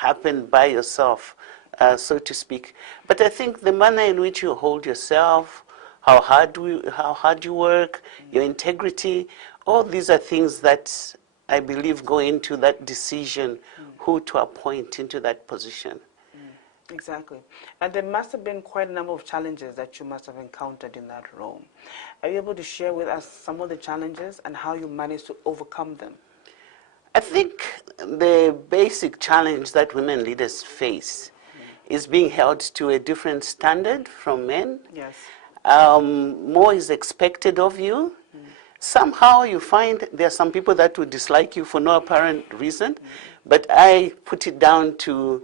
happen by yourself, so to speak. But I think the manner in which you hold yourself, how hard you work, your integrity, all these are things that I believe go into that decision who to appoint into that position. Exactly. And there must have been quite a number of challenges that you must have encountered in that role. Are you able to share with us some of the challenges and how you managed to overcome them? I think the basic challenge that women leaders face is being held to a different standard from men. Yes. More is expected of you. Somehow you find there are some people that would dislike you for no apparent reason, but I put it down to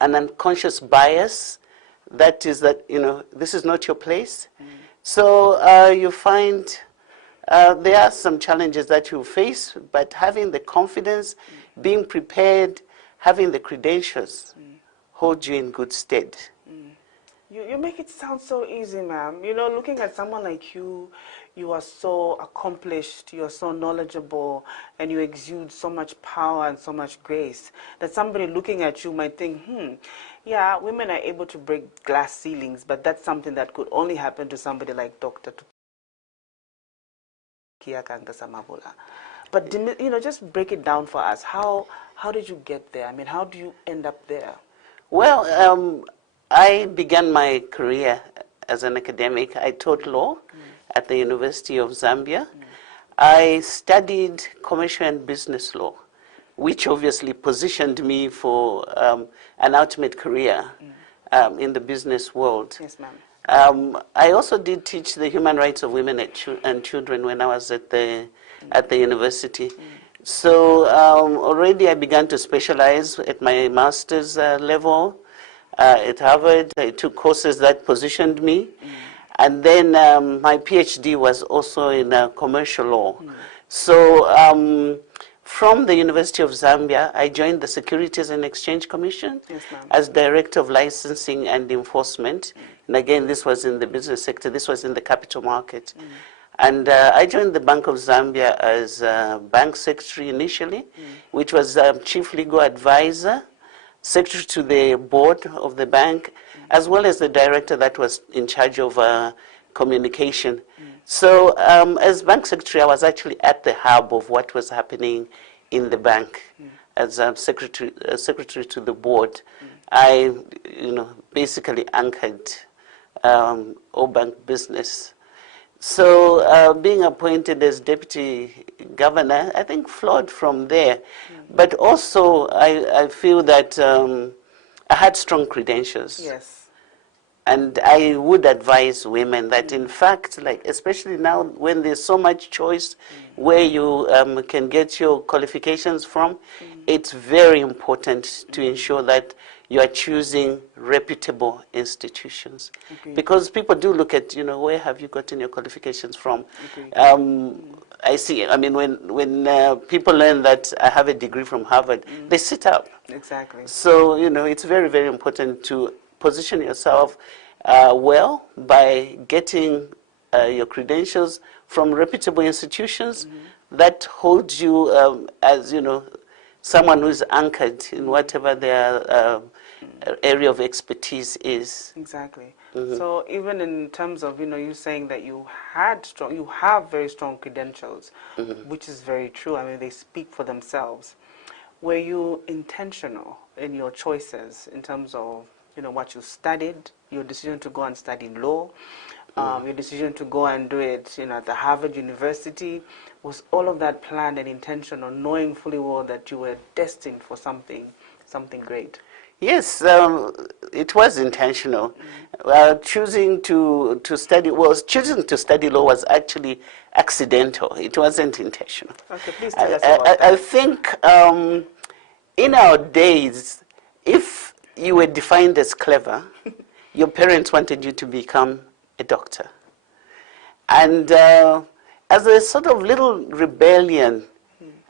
an unconscious bias that is that, this is not your place. So you find there are some challenges that you face, but having the confidence, being prepared, having the credentials hold you in good stead. You make it sound so easy, ma'am. Looking at someone like you, you are so accomplished, you are so knowledgeable, and you exude so much power and so much grace that somebody looking at you might think, yeah, women are able to break glass ceilings, but that's something that could only happen to somebody like Dr. Samabula. But, just break it down for us. How did you get there? I mean, how do you end up there? Well, I began my career as an academic. I taught law at the University of Zambia. I studied commercial and business law, which obviously positioned me for an ultimate career in the business world. Yes, ma'am. I also did teach the human rights of women and children when I was at the university. So already I began to specialize at my master's level at Harvard. I took courses that positioned me. And then my PhD was also in commercial law. So from the University of Zambia, I joined the Securities and Exchange Commission as Director of Licensing and Enforcement. And again, this was in the business sector. This was in the capital market. And I joined the Bank of Zambia as Bank Secretary initially, which was Chief Legal Advisor, Secretary to the Board of the bank, as well as the director that was in charge of communication. So as Bank Secretary, I was actually at the hub of what was happening in the bank. As secretary to the board, I basically anchored all bank business. So being appointed as Deputy Governor, I think flowed from there. But also I feel that I had strong credentials. Yes. And I would advise women that, in fact, especially now when there's so much choice where you can get your qualifications from, it's very important to ensure that you are choosing reputable institutions. Because people do look at, where have you gotten your qualifications from? I see, when people learn that I have a degree from Harvard, they sit up. Exactly. So, it's very, very important to position yourself well by getting your credentials from reputable institutions that hold you as, someone who is anchored in whatever their area of expertise is. Exactly. So even in terms of, you saying that you have very strong credentials, which is very true. I mean, they speak for themselves. Were you intentional in your choices in terms of, what you studied, your decision to go and study law, your decision to go and do it, at the Harvard University? Was all of that planned and intentional, knowing fully well that you were destined for something great? Yes, it was intentional. Choosing to study law was actually accidental. It wasn't intentional. Okay, please tell us about that. I think in our days, if you were defined as clever, your parents wanted you to become a doctor. And as a sort of little rebellion,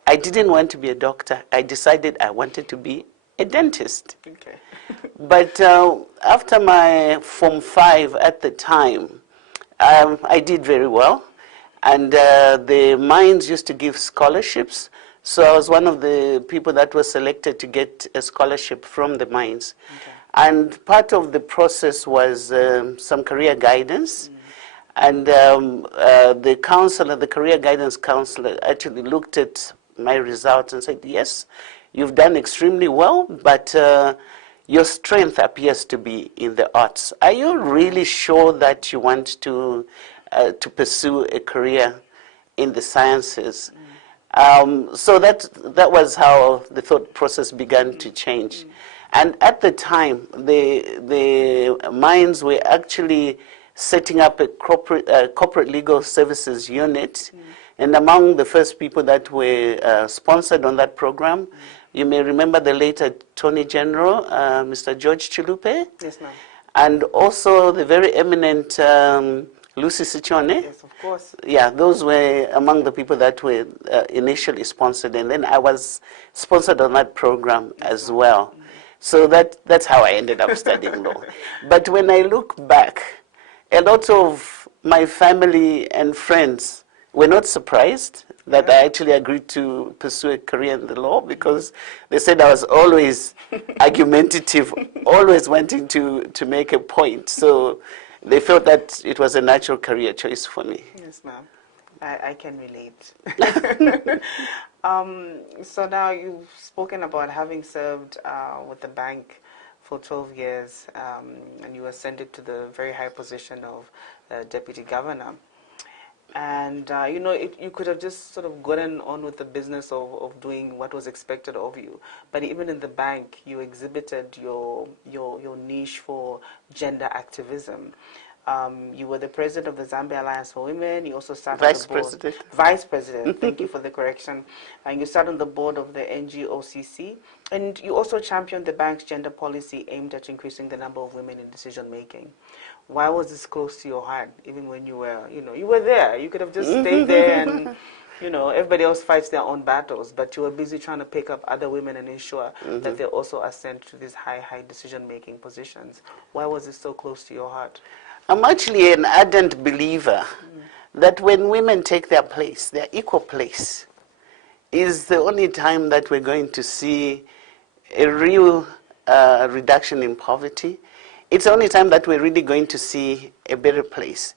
I didn't want to be a doctor. I decided I wanted to be a dentist. Okay. But after my Form 5 at the time, I did very well. And the mines used to give scholarships. So I was one of the people that was selected to get a scholarship from the mines. Okay. And part of the process was some career guidance. And the counselor, the career guidance counselor, actually looked at my results and said, yes, you've done extremely well, but your strength appears to be in the arts. Are you really sure that you want to pursue a career in the sciences? So that was how the thought process began to change. And at the time, the mines were actually setting up a corporate legal services unit. And among the first people that were sponsored on that program, you may remember the late Attorney General, Mr. George Chilupe. Yes, ma'am. And also the very eminent Lucy Sichone. Yes, of course. Yeah, those were among the people that were initially sponsored. And then I was sponsored on that program as well. So that's how I ended up studying law. But when I look back, a lot of my family and friends were not surprised that I actually agreed to pursue a career in the law, because they said I was always argumentative, always wanting to make a point. So they felt that it was a natural career choice for me. Yes, ma'am. I can relate. So now you've spoken about having served with the bank for 12 years, and you ascended to the very high position of deputy governor. And, you could have just sort of gotten on with the business of doing what was expected of you. But even in the bank, you exhibited your niche for gender activism. You were the president of the Zambia Alliance for Women. You also sat on the board. Vice President. Thank you for the correction. And you sat on the board of the NGOCC. And you also championed the bank's gender policy aimed at increasing the number of women in decision making. Why was this close to your heart, even when you were, you were there? You could have just stayed there and, everybody else fights their own battles, but you were busy trying to pick up other women and ensure that they also ascend to these high decision-making positions. Why was it so close to your heart? I'm actually an ardent believer that when women take their place, their equal place, is the only time that we're going to see a real reduction in poverty. It's the only time that we're really going to see a better place,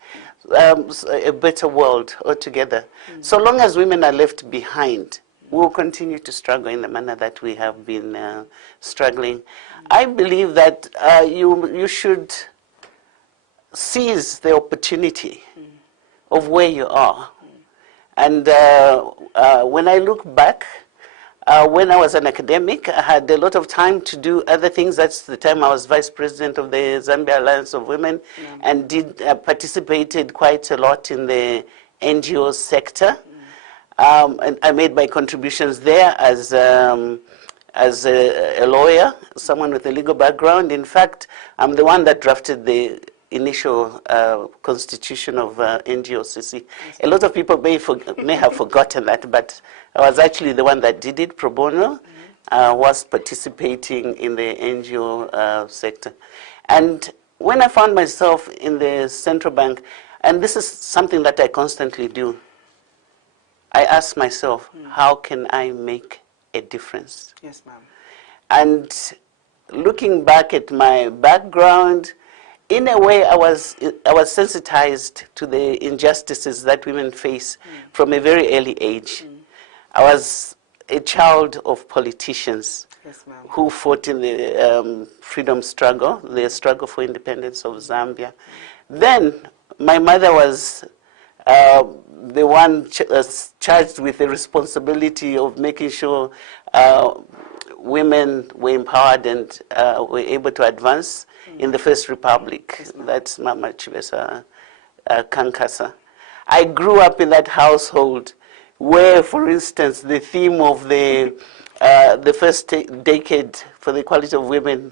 a better world altogether. So long as women are left behind, we'll continue to struggle in the manner that we have been struggling. I believe that you should seize the opportunity of where you are. And when I look back, when I was an academic, I had a lot of time to do other things. That's the time I was vice president of the Zambia Alliance of Women, and participated quite a lot in the NGO sector. And I made my contributions there as a lawyer, someone with a legal background. In fact, I'm the one that drafted the initial constitution of NGOCC. A lot of people may have forgotten that, but I was actually the one that did it pro bono, was participating in the NGO sector. And when I found myself in the central bank, and this is something that I constantly do, I asked myself, how can I make a difference? Yes, ma'am. And looking back at my background, in a way, I was sensitized to the injustices that women face from a very early age. I was a child of politicians who fought in the freedom struggle, the struggle for independence of Zambia. Then my mother was the one charged with the responsibility of making sure women were empowered and were able to advance in the First Republic. That's Mama Chivesa Kankasa. I grew up in that household where, for instance, the theme of the first decade for the equality of women,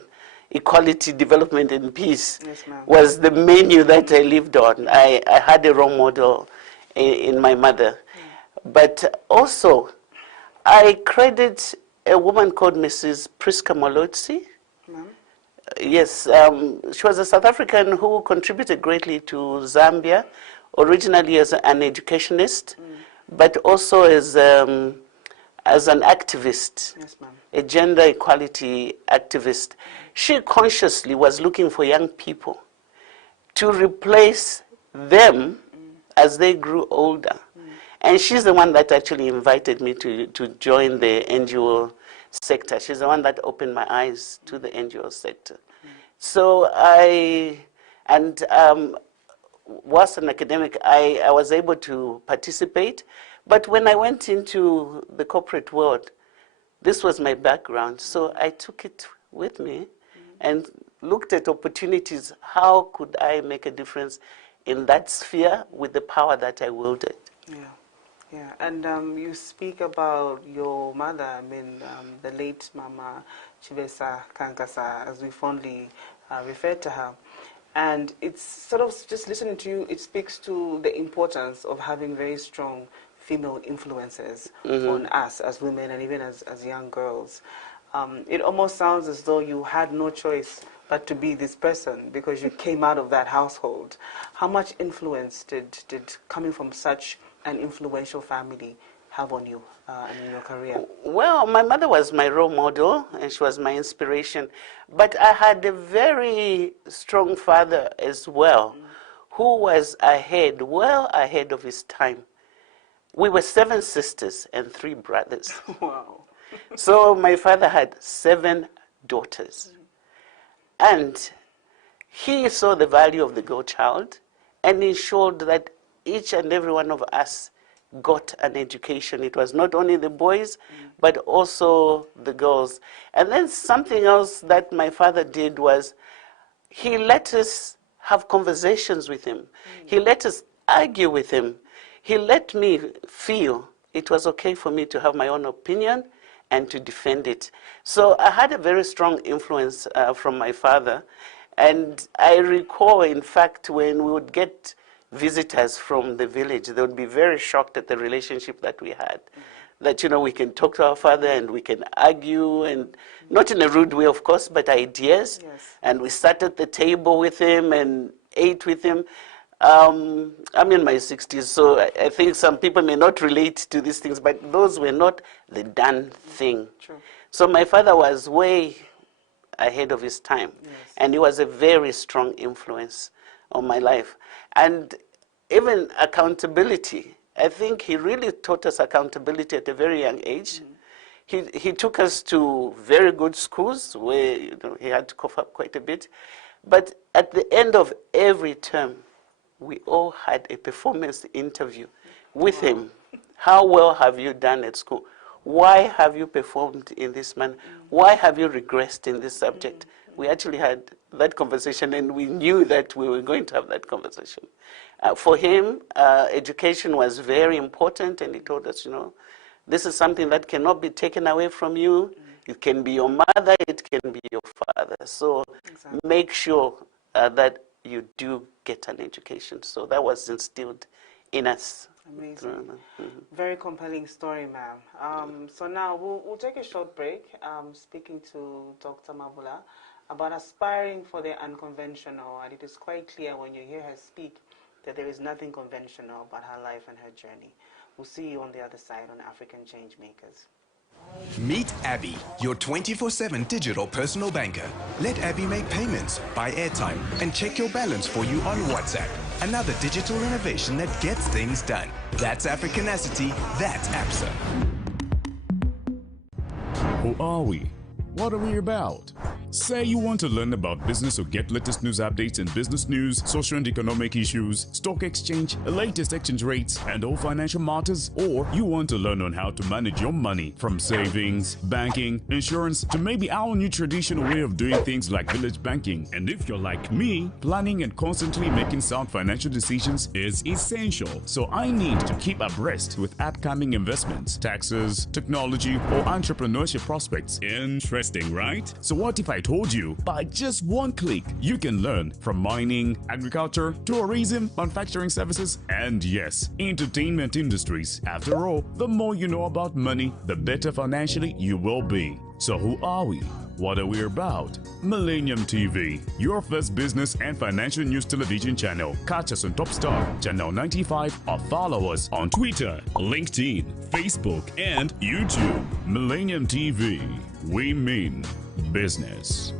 equality, development, and peace was the menu that I lived on. I had a role model in my mother. But also, I credit a woman called Mrs. Priska Molotsi. Yes, she was a South African who contributed greatly to Zambia, originally as an educationist, but also as as an activist, Yes, ma'am. a gender equality activist, she consciously was looking for young people to replace them as they grew older. And she's the one that actually invited me to join the NGO sector. She's the one that opened my eyes to the NGO sector. So was an academic, I was able to participate. But when I went into the corporate world, this was my background. So I took it with me and looked at opportunities. How could I make a difference in that sphere with the power that I wielded? Yeah. Yeah, and you speak about your mother, I mean, the late Mama Chibesa Kankasa, as we fondly refer to her. And it's sort of, just listening to you, it speaks to the importance of having very strong female influences on us as women and even as young girls. It almost sounds as though you had no choice but to be this person because you came out of that household. How much influence did coming from such an influential family have on you and in your career? Well, my mother was my role model and she was my inspiration. But I had a very strong father as well, who was well ahead of his time. We were 7 sisters and 3 brothers. Wow. So my father had 7 daughters. And he saw the value of the girl child and ensured that each and every one of us got an education. It was not only the boys, but also the girls. And then something else that my father did was he let us have conversations with him. He let us argue with him. He let me feel it was okay for me to have my own opinion and to defend it. So I had a very strong influence from my father. And I recall, in fact, when we would get visitors from the village, they would be very shocked at the relationship that we had. That, we can talk to our father and we can argue, and not in a rude way, of course, but ideas. Yes. And we sat at the table with him and ate with him. I'm in my 60s, so I think some people may not relate to these things, but those were not the done thing. True. So my father was way ahead of his time, Yes. and he was a very strong influence on my life. And even accountability, I think he really taught us accountability at a very young age. He took us to very good schools where he had to cough up quite a bit. But at the end of every term, we all had a performance interview with him. How well have you done at school? Why have you performed in this manner? Why have you regressed in this subject? We actually had that conversation, and we knew that we were going to have that conversation. For him, education was very important, and he told us, this is something that cannot be taken away from you. It can be your mother, it can be your father. So make sure that you do get an education. So that was instilled in us. Amazing. Very compelling story, ma'am. So now we'll take a short break, speaking to Dr. Mabula about aspiring for the unconventional. And it is quite clear when you hear her speak that there is nothing conventional about her life and her journey. We'll see you on the other side on African Changemakers. Meet Abby, your 24/7 digital personal banker. Let Abby make payments, buy airtime, and check your balance for you on WhatsApp. Another digital innovation that gets things done. That's Africanacity, that's APSA. Who are we? What are we about? Say you want to learn about business or get latest news updates in business news, social and economic issues, stock exchange, latest exchange rates, and all financial matters, or you want to learn on how to manage your money from savings, banking, insurance, to maybe our new traditional way of doing things like village banking. And if you're like me, planning and constantly making sound financial decisions is essential. So I need to keep abreast with upcoming investments, taxes, technology, or entrepreneurship prospects. Interesting, right? So what if I told you by just one click you can learn from mining, agriculture, tourism, manufacturing services, and yes, entertainment industries. After all, the more you know about money, the better financially you will be. So who are we? What are we about? Millennium TV, your first business and financial news television channel. Catch us on Top Star, Channel 95, or follow us on Twitter, LinkedIn, Facebook, and YouTube. Millennium TV, we mean business.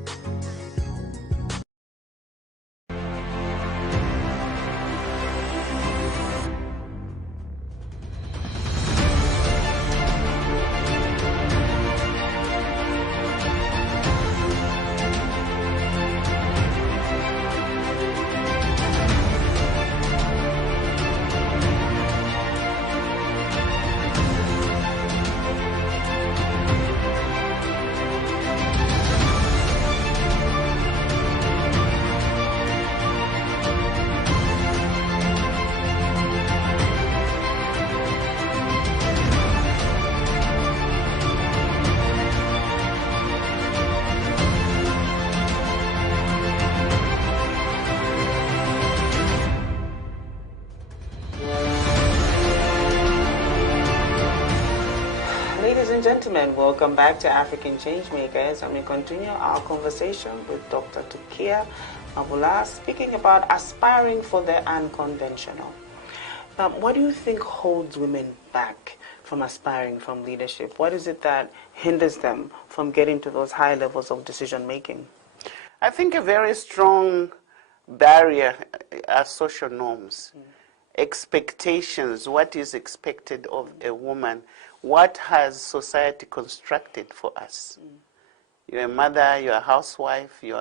Ladies and gentlemen, welcome back to African Changemakers, and we continue our conversation with Dr. Tukia Mabula, speaking about aspiring for the unconventional. What do you think holds women back from aspiring from leadership? What is it that hinders them from getting to those high levels of decision making? I think a very strong barrier are social norms, expectations, what is expected of a woman, what has society constructed for us. You're a mother, you're a housewife, you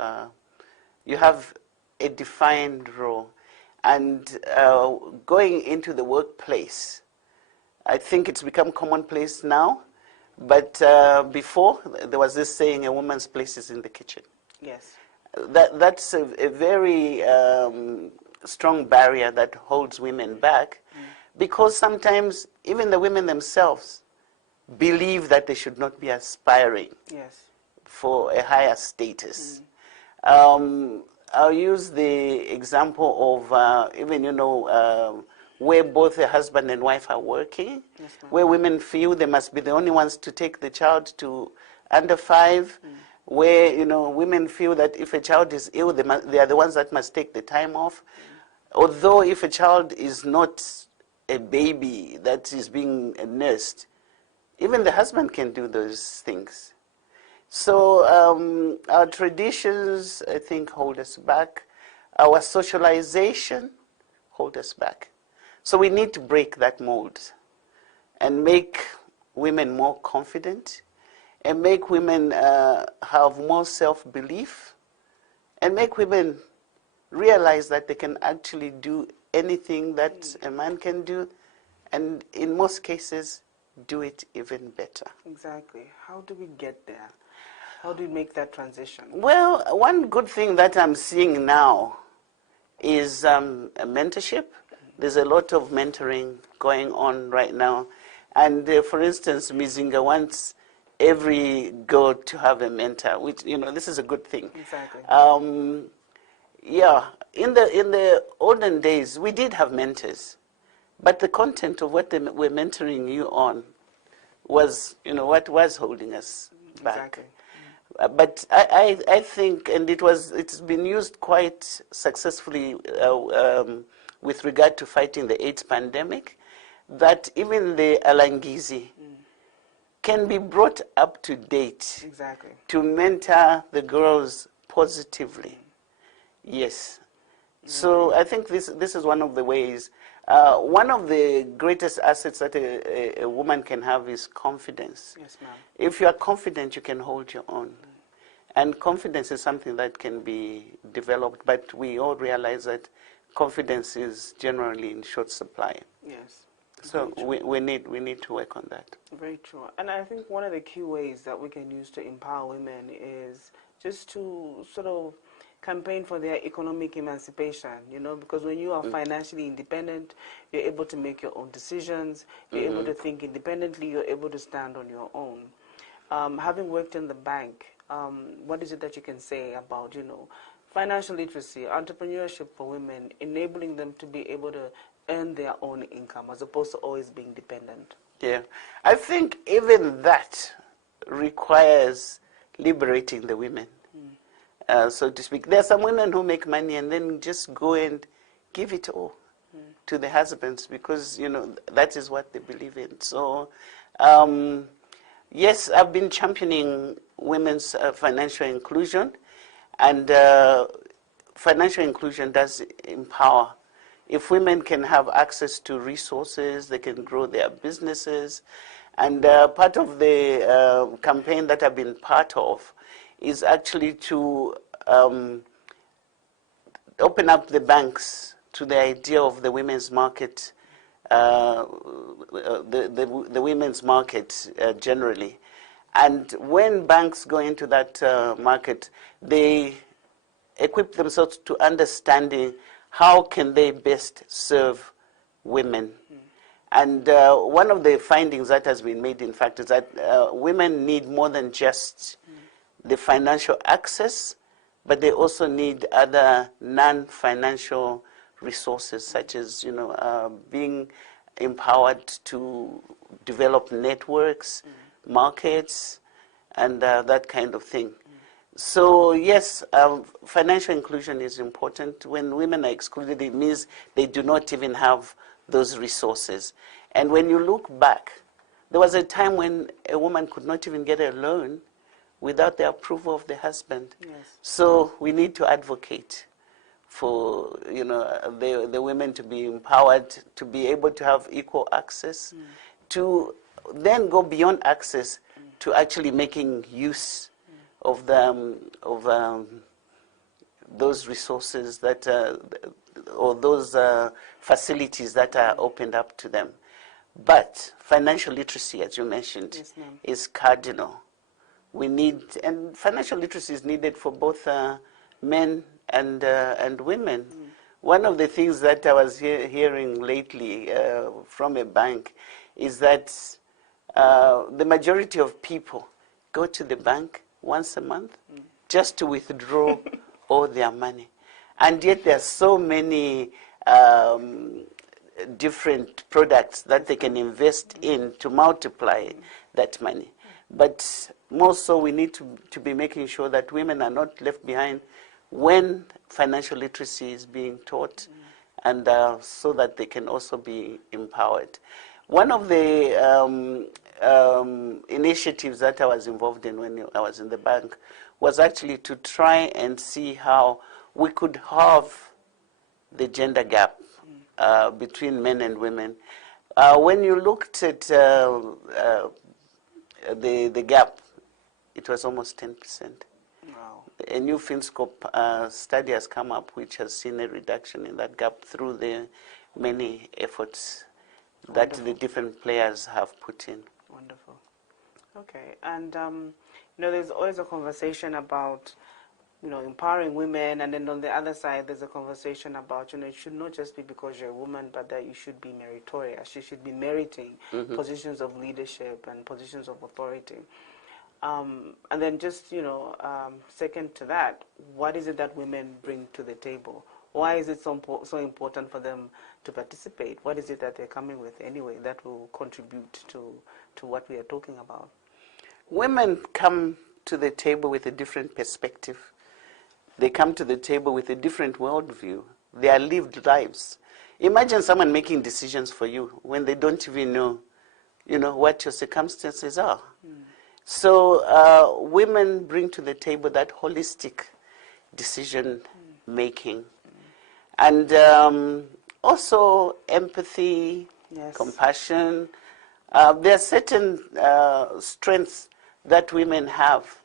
have a defined role. And going into the workplace, I think it's become commonplace now, but before there was this saying, a woman's place is in the kitchen. Yes. That's a very strong barrier that holds women back, because sometimes even the women themselves believe that they should not be aspiring for a higher status. I'll use the example of even, where both the husband and wife are working, where women feel they must be the only ones to take the child to under 5, where, women feel that if a child is ill, they are the ones that must take the time off. Although if a child is not a baby that is being nursed, even the husband can do those things. So our traditions, I think, hold us back. Our socialization hold us back. So we need to break that mold and make women more confident, and make women have more self-belief, and make women realize that they can actually do anything that a man can do, and in most cases, do it even better. Exactly. How do we get there? How do we make that transition? Well, one good thing that I'm seeing now is a mentorship. There's a lot of mentoring going on right now. And for instance, Mizinga wants every girl to have a mentor, which, this is a good thing. Exactly. Yeah, in the olden days, we did have mentors. But the content of what they were mentoring you on was, what was holding us back. Exactly. But I think, and it's been used quite successfully with regard to fighting the AIDS pandemic, that even the Alangizi can be brought up to date to mentor the girls positively. Yes. So I think this is one of the ways. One of the greatest assets that a woman can have is confidence. Yes, ma'am. If you are confident, you can hold your own. And confidence is something that can be developed, but we all realize that confidence is generally in short supply. Yes. So we need to work on that. Very true. And I think one of the key ways that we can use to empower women is just to sort of campaign for their economic emancipation, because when you are financially independent, you're able to make your own decisions, you're able to think independently, you're able to stand on your own. Having worked in the bank, what is it that you can say about, financial literacy, entrepreneurship for women, enabling them to be able to earn their own income as opposed to always being dependent? Yeah, I think even that requires liberating the women, so to speak. There are some women who make money and then just go and give it all to the husbands because, that is what they believe in. So, yes, I've been championing women's financial inclusion, and financial inclusion does empower. If women can have access to resources, they can grow their businesses. And part of the campaign that I've been part of is actually to open up the banks to the idea of the women's market, the women's market generally. And when banks go into that market, they equip themselves to understanding how can they best serve women. And one of the findings that has been made, in fact, is that women need more than just the financial access, but they also need other non-financial resources, such as being empowered to develop networks, markets, and that kind of thing. So yes, financial inclusion is important. When women are excluded, it means they do not even have those resources. And when you look back, there was a time when a woman could not even get a loan without the approval of the husband. Yes. So we need to advocate for the women to be empowered, to be able to have equal access, to then go beyond access to actually making use of those resources that or those facilities that are opened up to them. But financial literacy, as you mentioned, Yes, ma'am. is cardinal. We need, and financial literacy is needed for both men and women. One of the things that I was hearing lately from a bank is that the majority of people go to the bank once a month just to withdraw all their money. And yet there are so many different products that they can invest in to multiply that money. But more so, we need to be making sure that women are not left behind when financial literacy is being taught, and so that they can also be empowered. One of the initiatives that I was involved in when I was in the bank was actually to try and see how we could halve the gender gap between men and women. When you looked at the gap, it was almost 10%. Wow. A new FinScope study has come up which has seen a reduction in that gap through the many efforts that the different players have put in. Wonderful. Okay, and there's always a conversation about empowering women, and then on the other side there's a conversation about it should not just be because you're a woman, but that you should be meritorious. You should be meriting positions of leadership and positions of authority. And then just second to that, what is it that women bring to the table? Why is it so important for them to participate? What is it that they're coming with anyway that will contribute to what we are talking about? Women come to the table with a different perspective. They come to the table with a different worldview. Their lived lives. Imagine someone making decisions for you when they don't even know, what your circumstances are. So women bring to the table that holistic decision making. And also empathy, Yes. compassion. There are certain strengths that women have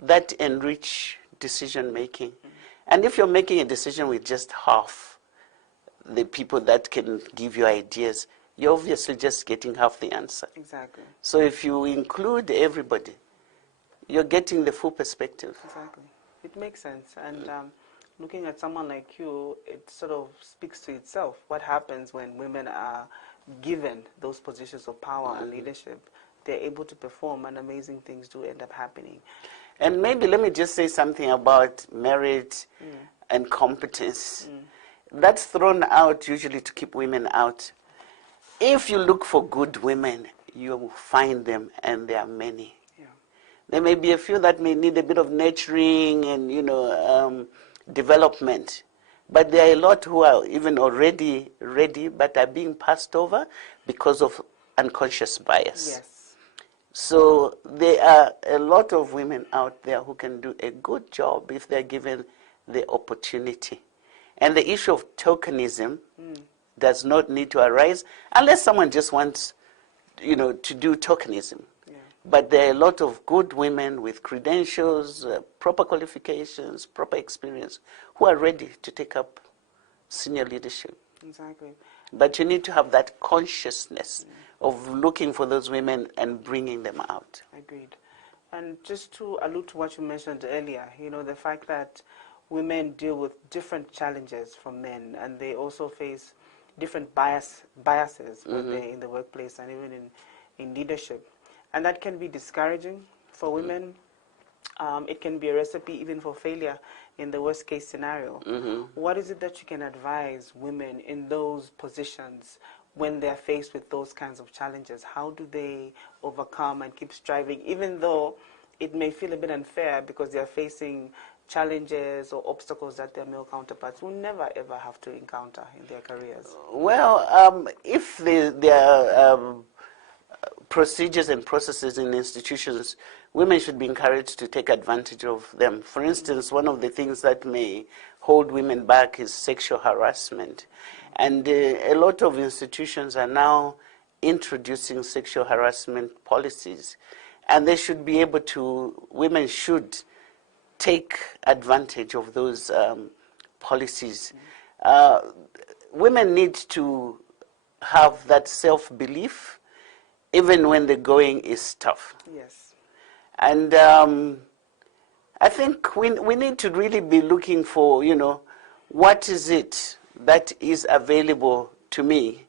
that enrich decision making. And if you're making a decision with just half the people that can give you ideas, you're obviously just getting half the answer. Exactly. So if you include everybody, you're getting the full perspective. Exactly. It makes sense. And looking at someone like you, it sort of speaks to itself. What happens when women are given those positions of power and leadership? They're able to perform, and amazing things do end up happening. And maybe let me just say something about merit and competence. That's thrown out usually to keep women out. If you look for good women, you will find them, and there are many. Yeah. There may be a few that may need a bit of nurturing and, development. But there are a lot who are even already ready but are being passed over because of unconscious bias. Yes. So there are a lot of women out there who can do a good job if they're given the opportunity. And the issue of tokenism does not need to arise unless someone just wants, to do tokenism. Yeah. But there are a lot of good women with credentials, proper qualifications, proper experience, who are ready to take up senior leadership. Exactly. But you need to have that consciousness of looking for those women and bringing them out. Agreed. And just to allude to what you mentioned earlier, the fact that women deal with different challenges from men, and they also face different biases, when they're in the workplace and even in leadership. And that can be discouraging for women. It can be a recipe even for failure in the worst case scenario. What is it that you can advise women in those positions when they're faced with those kinds of challenges? How do they overcome and keep striving, even though it may feel a bit unfair because they're facing challenges or obstacles that their male counterparts will never ever have to encounter in their careers? Well, if there are procedures and processes in institutions, women should be encouraged to take advantage of them. For instance, one of the things that may hold women back is sexual harassment. And a lot of institutions are now introducing sexual harassment policies. And they should be able to, women should take advantage of those policies. Women need to have that self-belief even when the going is tough. Yes. And I think we need to really be looking for, what is it that is available to me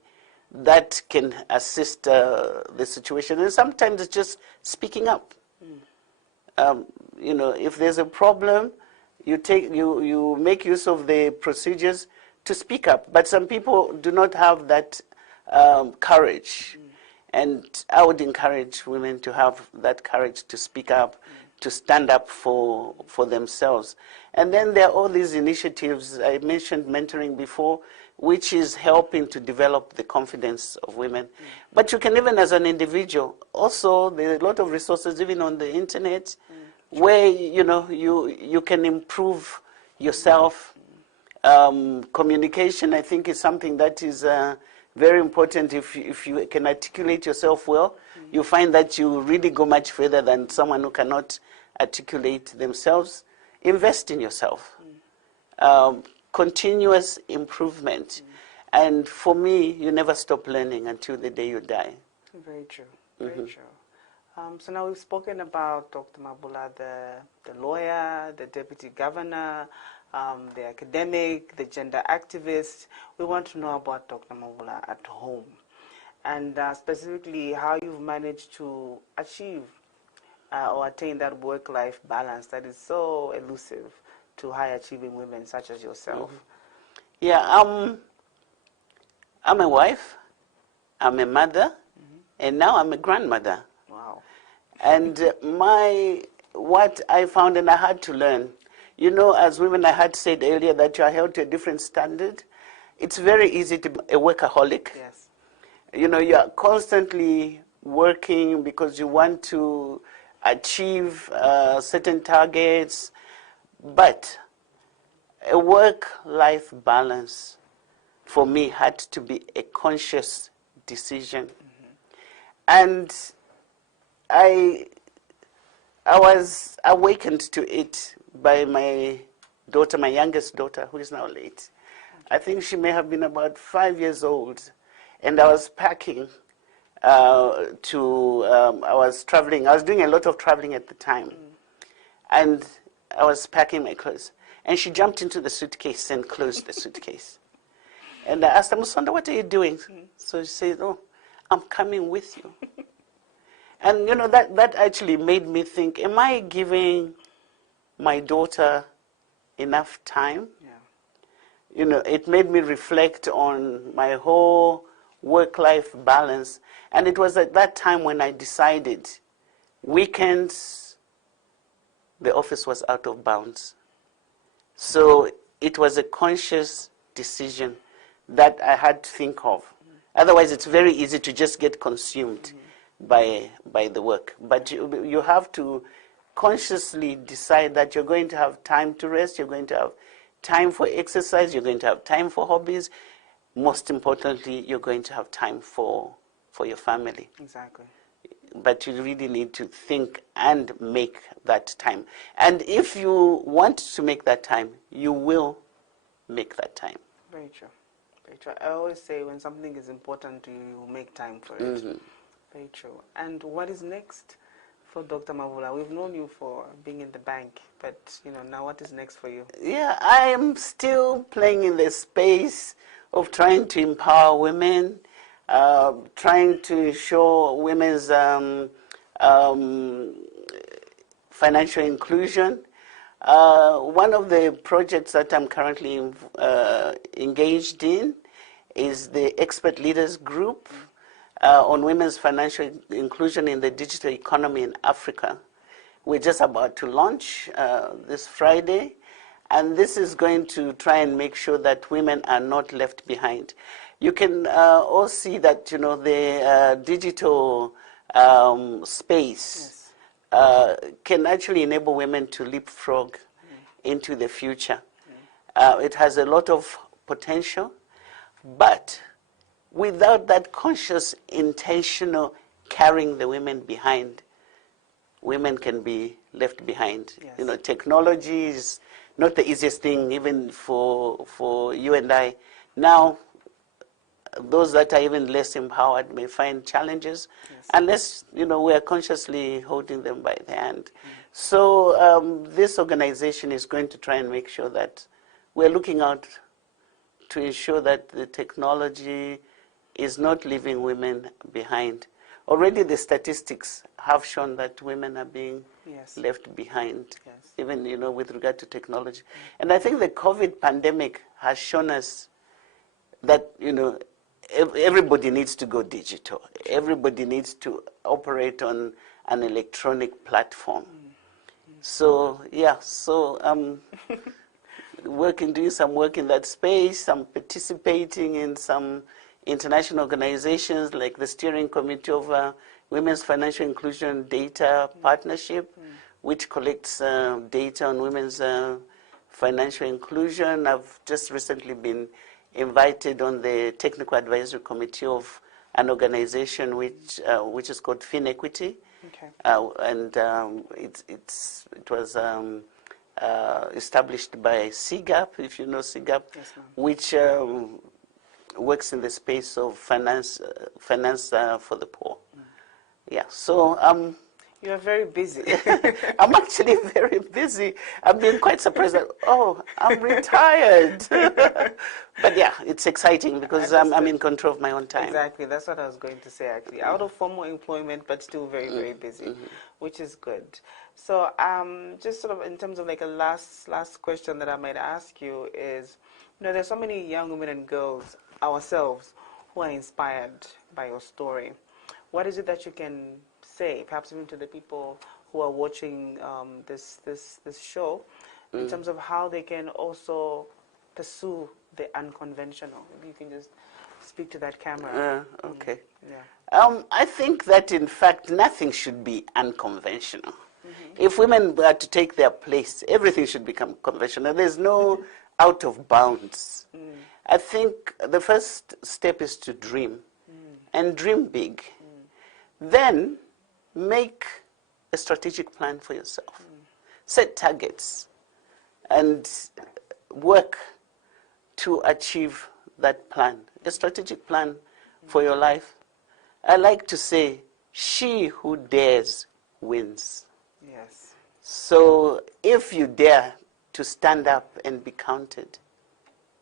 that can assist the situation. And sometimes it's just speaking up. If there's a problem, you make use of the procedures to speak up. But some people do not have that courage. And I would encourage women to have that courage to speak up, to stand up for themselves. And then there are all these initiatives, I mentioned mentoring before, which is helping to develop the confidence of women. But you can even as an individual, also there are a lot of resources even on the internet where you can improve yourself. Communication, I think, is something that is very important. If you can articulate yourself well, you find that you really go much further than someone who cannot articulate themselves. Invest in yourself. Continuous improvement. And for me, you never stop learning until the day you die. Very true. Very true. So now we've spoken about Dr. Mabula, the lawyer, the deputy governor, the academic, the gender activist. We want to know about Dr. Mabula at home, and specifically how you've managed to achieve or attain that work-life balance that is so elusive to high-achieving women such as yourself. Yeah, I'm a wife, I'm a mother, and now I'm a grandmother. Wow. And what I found, and I had to learn, as women, I had said earlier that you are held to a different standard. It's very easy to be a workaholic. Yes. You are constantly working because you want to achieve certain targets. But a work-life balance, for me, had to be a conscious decision. And I was awakened to it by my daughter, my youngest daughter, who is now late. I think she may have been about 5 years old. And I was packing I was traveling. I was doing a lot of traveling at the time. And I was packing my clothes. And she jumped into the suitcase and closed the suitcase. And I asked her, Musonda, what are you doing? So she said, oh, I'm coming with you. And, that actually made me think, am I giving my daughter enough time? Yeah. It made me reflect on my whole work-life balance. And it was at that time when I decided weekends the office was out of bounds. So it was a conscious decision that I had to think of. Otherwise, it's very easy to just get consumed by the work. But you have to consciously decide that you're going to have time to rest, you're going to have time for exercise, you're going to have time for hobbies. Most importantly, you're going to have time for your family. Exactly. But you really need to think and make that time. And if you want to make that time, you will make that time. Very true. Very true. I always say when something is important to you, you make time for it. Very true. And what is next for Dr. Mavula? We've known you for being in the bank, but now what is next for you? Yeah, I am still playing in the space of trying to empower women, trying to ensure women's financial inclusion. One of the projects that I'm currently engaged in is the Expert Leaders Group on women's financial inclusion in the digital economy in Africa. We're just about to launch this Friday, and this is going to try and make sure that women are not left behind. You can all see that the digital space can actually enable women to leapfrog into the future. It has a lot of potential, but without that conscious, intentional carrying the women behind, women can be left behind. Yes. Technology is not the easiest thing, even for you and I. Now, those that are even less empowered may find challenges, unless we are consciously holding them by the hand. So this organization is going to try and make sure that we're looking out to ensure that the technology is not leaving women behind. Already the statistics have shown that women are being left behind, even with regard to technology. And I think the COVID pandemic has shown us that everybody needs to go digital. Everybody needs to operate on an electronic platform. So I'm doing some work in that space. I'm participating in some international organizations like the Steering Committee of Women's Financial Inclusion Data Partnership, which collects data on women's financial inclusion. I've just recently been invited on the Technical Advisory Committee of an organization which is called FinEquity. Okay. And it was established by CGAP, if you know CGAP, which works in the space of finance for the poor. Yeah, so you are very busy. I'm actually very busy. I've been quite surprised that, I'm retired. But yeah, it's exciting because I'm in control of my own time. Exactly, that's what I was going to say actually. Out of formal employment, but still very, very busy, which is good. So just sort of in terms of like a last question that I might ask you is, there's so many young women and girls, ourselves, who are inspired by your story. What is it that you can say, perhaps even to the people who are watching this show, in terms of how they can also pursue the unconventional? Maybe you can just speak to that camera. Okay. Yeah. I think that in fact nothing should be unconventional. If women were to take their place, everything should become conventional. There's no out of bounds. I think the first step is to dream, and dream big. Then make a strategic plan for yourself. Set targets and work to achieve that plan. A strategic plan for your life. I like to say, she who dares wins. Yes. So if you dare to stand up and be counted,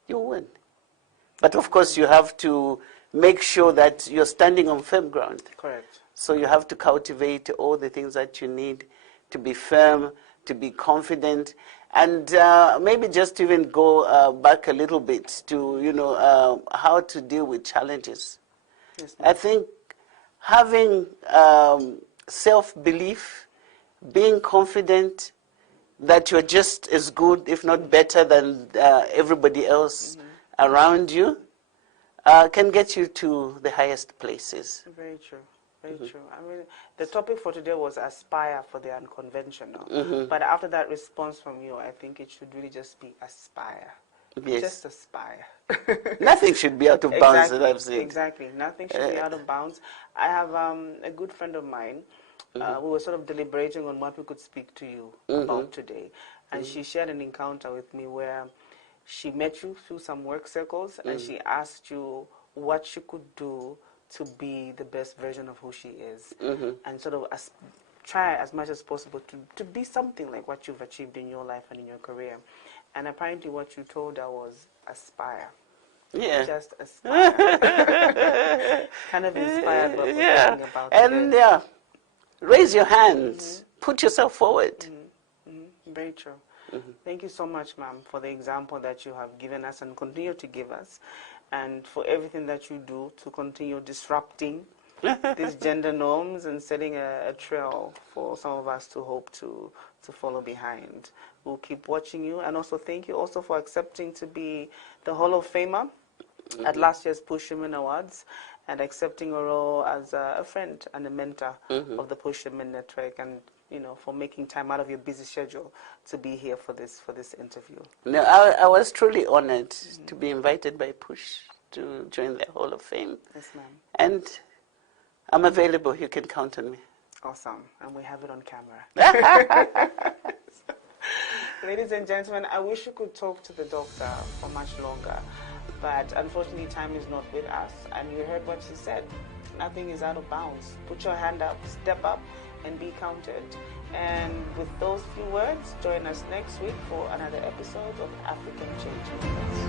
you win. But of course you have to make sure that you're standing on firm ground. Correct. So you have to cultivate all the things that you need to be firm, to be confident, and maybe just even go back a little bit to how to deal with challenges. Yes, I think having self-belief, being confident, that you're just as good, if not better, than everybody else around you, can get you to the highest places. Very true. Very true. I mean, the topic for today was aspire for the unconventional. But after that response from you, I think it should really just be aspire. Yes. Just aspire. Nothing should be out of bounds, that I've said. Exactly. Nothing should be out of bounds. I have a good friend of mine. We were sort of deliberating on what we could speak to you about today. And she shared an encounter with me where she met you through some work circles and she asked you what she could do to be the best version of who she is, and sort of try as much as possible to be something like what you've achieved in your life and in your career. And apparently what you told her was aspire. Yeah. Just aspire. Kind of inspired what we're talking about and today. Raise your hands. Put yourself forward. Very true. Thank you so much, ma'am, for the example that you have given us and continue to give us, and for everything that you do to continue disrupting these gender norms and setting a trail for some of us to hope to follow behind. We'll keep watching you, and also thank you also for accepting to be the Hall of Famer at last year's Push Women Awards, and accepting a role as a friend and a mentor of the Push Women Network, and for making time out of your busy schedule to be here for this interview. No, I was truly honored to be invited by Push to join the Hall of Fame. Yes, ma'am. And I'm available. You can count on me. Awesome. And we have it on camera. Ladies and gentlemen, I wish you could talk to the doctor for much longer, but unfortunately time is not with us. And you heard what she said. Nothing is out of bounds. Put your hand up, step up, and be counted. And with those few words, join us next week for another episode of African Change Makers.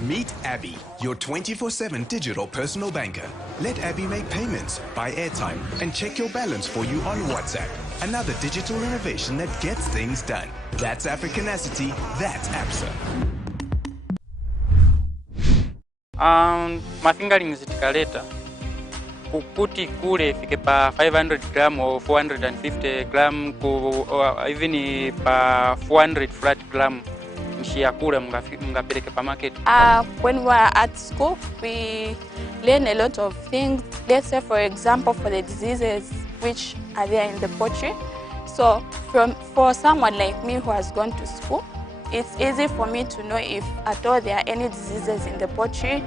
Meet Abby, your 24/7 digital personal banker. Let Abby make payments, buy airtime, and check your balance for you on WhatsApp. Another digital innovation that gets things done. That's Africanacity, that's ABSA. Mafingerings tikaleta kukuti kule ifike pa 500 gram or 450 gram even pa 400 flat gram mshia kule mngapeleke pa market. When we are at school, we learn a lot of things. Let's say, for example, for the diseases which are there in the poultry. So for someone like me who has gone to school, it's easy for me to know if at all there are any diseases in the poultry.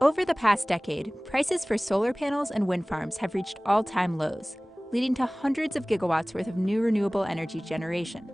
Over the past decade, prices for solar panels and wind farms have reached all-time lows, leading to hundreds of gigawatts worth of new renewable energy generation.